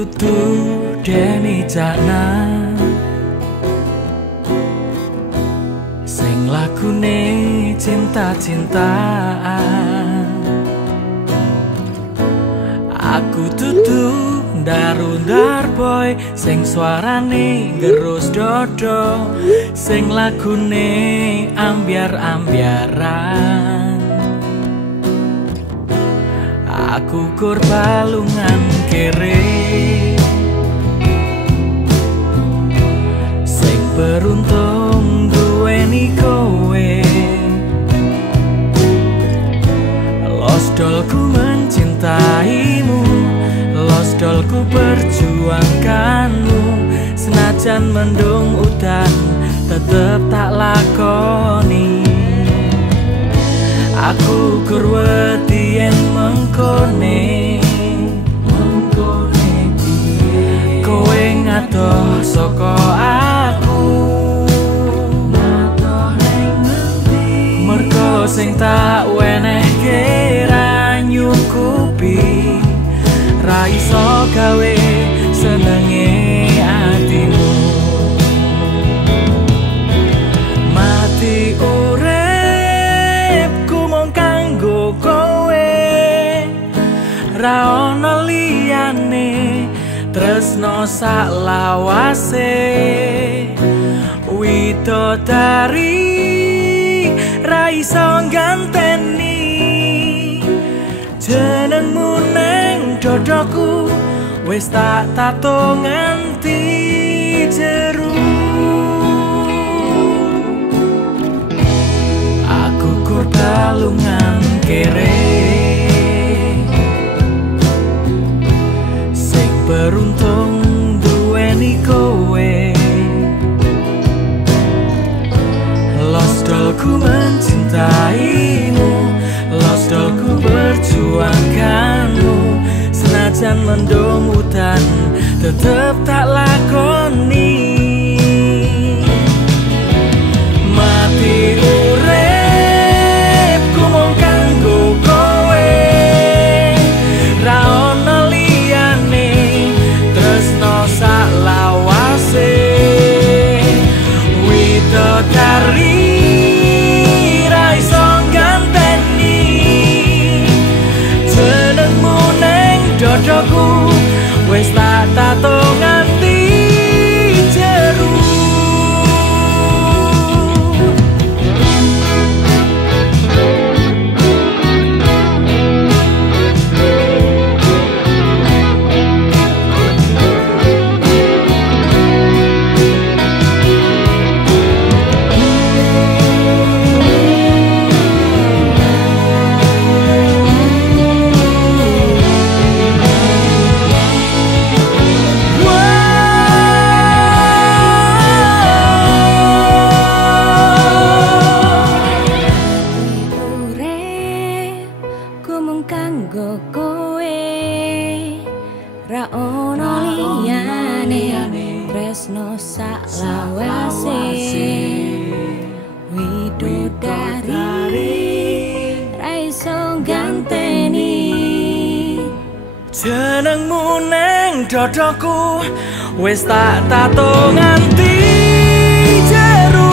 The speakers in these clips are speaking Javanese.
dudu deni jana sing lagune cinta-cintaan. Aku dudu ndar boy sing suarane gerus dodo sing lagune ambiar-ambiaran. Aku kur balungan kere sing beruntung duweni kowe. Los dolku mencintaimu, los dolku perjuangkanmu. Senajan mendung udan tetep tak lakoni. Aku kur wedi yen mengkone kowe ngadoh saka aku. Mergo sing tak wenehke ra nyukupi, ra iso gawe senenge atimu. Mati uripku mung kanggo kowe, ra ono liyane tresno sak lawase. Widodari ra iso ganteni jenengmu neng dodoku, wis tak tato nganti jero. Aku kur balungan kere sing beruntung duweni kowe. Los dolku mencintaimu, los dolku berjuangkanmu. Senajan mendung udan tetep tak lakoni. Mati uripku mung kanggo kowe, ra ono liyane tresno sak lawase. Widodari ra iso ganteni jenengmu neng dodoku, wis tak tato nganti jero. Kanggo kowe ra ono liyane tresno sak lawase. Widodari ra iso ganteni jenengmu neng dodoku, wis tak tato nganti jero.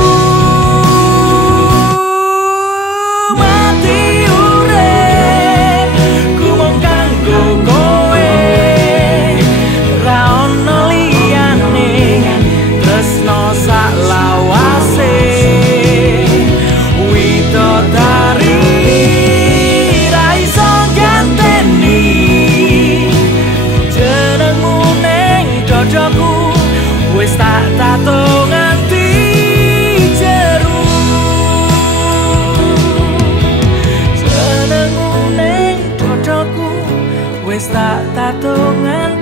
Wis tak tato nganti jero. Jenengmu neng dodoku, wis tak tato nganti